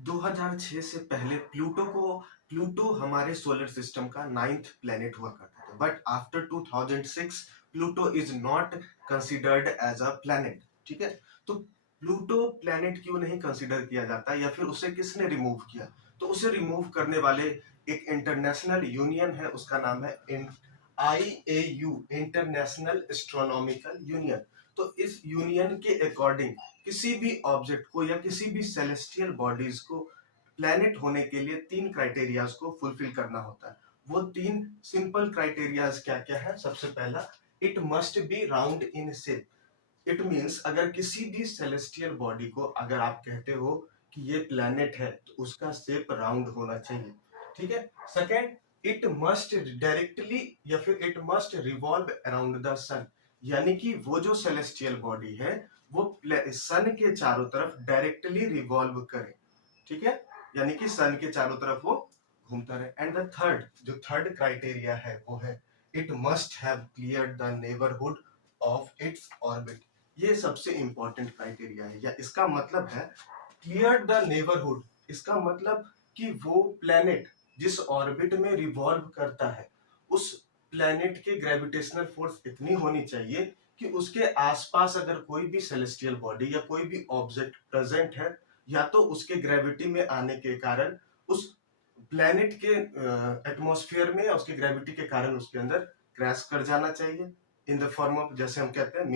2006 से पहले प्लूटो हमारे सोलर सिस्टम का 9th प्लेनेट हुआ करता था, but after 2006 Pluto is not considered as a planet. ठीक है, तो प्लूटो प्लेनेट क्यों नहीं कंसिडर किया जाता या फिर उसे किसने रिमूव किया? तो उसे रिमूव करने वाले एक इंटरनेशनल यूनियन है, उसका नाम है IAU, इंटरनेशनल एस्ट्रोनॉमिकल यूनियन। तो इस यूनियन के अकॉर्डिंग किसी भी ऑब्जेक्ट को या किसी भी सेलेस्टियल बॉडीज को प्लैनेट होने के लिए 3 क्राइटेरियाज को फुलफिल करना होता है। वो 3 सिंपल क्राइटेरियाज क्या क्या है? सबसे पहला, it must be round in shape. It means अगर किसी भी सेलेस्टियल बॉडी को अगर आप कहते हो कि ये प्लैनेट है तो उसका शेप राउंड होना चाहिए। ठीक है। सेकेंड, इट मस्ट डायरेक्टली या फिर it must revolve around the sun, यानी कि वो जो सेलेस्टियल बॉडी है वो सन के चारों तरफ डायरेक्टली रिवॉल्व करे। ठीक है, यानी कि सन के चारों तरफ वो घूमता रहे। एंड द थर्ड, जो थर्ड क्राइटेरिया है वो है, it must have cleared the neighbourhood of its orbit. ये सबसे इंपॉर्टेंट क्राइटेरिया है, या इसका मतलब है क्लियर द नेबरहुड। इसका मतलब कि वो प्लेनेट जिस ऑर्बिट में रिवॉल्व करता है उस प्लेनेट के ग्रेविटेशनल फोर्स इतनी होनी चाहिए कि उसके आसपास अगर कोई भी सेलेस्टियल बॉडी या कोई भी ऑब्जेक्ट प्रेजेंट है, या तो उसके ग्रेविटी में आने के कारण उस प्लेनेट के एटमॉस्फेयर में या उसकी ग्रेविटी के कारण उसके अंदर क्रैश कर जाना चाहिए, इन द फॉर्म ऑफ, जैसे हम कहते हैं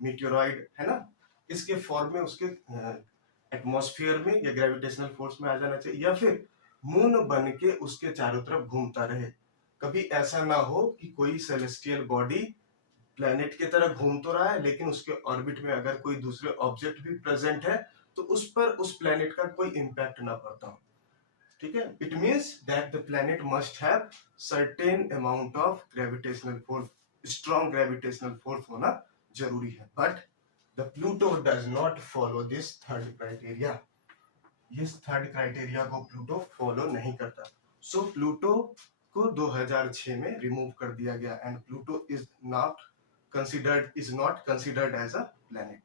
मीटियोराइड है ना, इसके फॉर्म में उसके एटमॉस्फेयर में या ग्रेविटेशनल फोर्स में आ जाना चाहिए, या फिर मून बन के उसके चारों तरफ घूमता रहे। कभी ऐसा ना हो कि कोई सेलेस्टियल बॉडी प्लेनेट की तरह घूम तो रहा है लेकिन उसके ऑर्बिट में अगर कोई दूसरे ऑब्जेक्ट भी प्रेजेंट है तो उस पर उस प्लेनेट का कोई इंपैक्ट ना पड़ता हो। ठीक है, it means that the planet must have certain amount of gravitational force, strong gravitational force होना जरूरी है। But the Pluto does not follow this third criteria. इस थर्ड क्राइटेरिया को प्लूटो फॉलो नहीं करता। सो प्लूटो को 2006 में रिमूव कर दिया गया and Pluto is not considered as a planet.